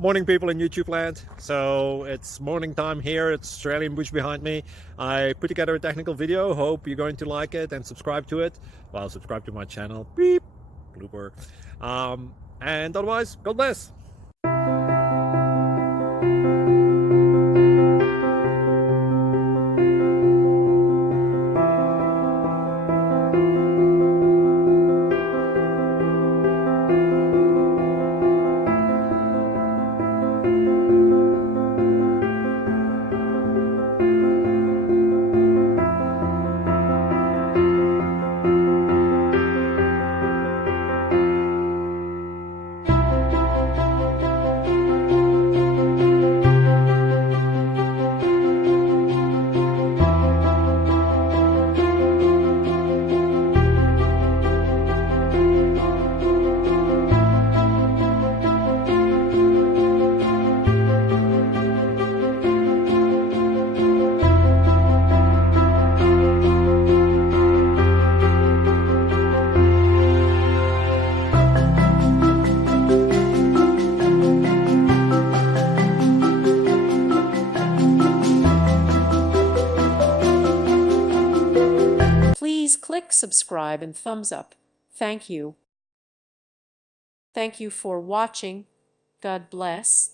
Morning, people in YouTube land. So it's morning time here. It's Australian bush behind me. I put together a technical video. Hope you're going to like it and subscribe to it. Well, subscribe to my channel. Beep. Blooper. And otherwise, God bless. Please click subscribe and thumbs up. Thank you. Thank you for watching. God bless.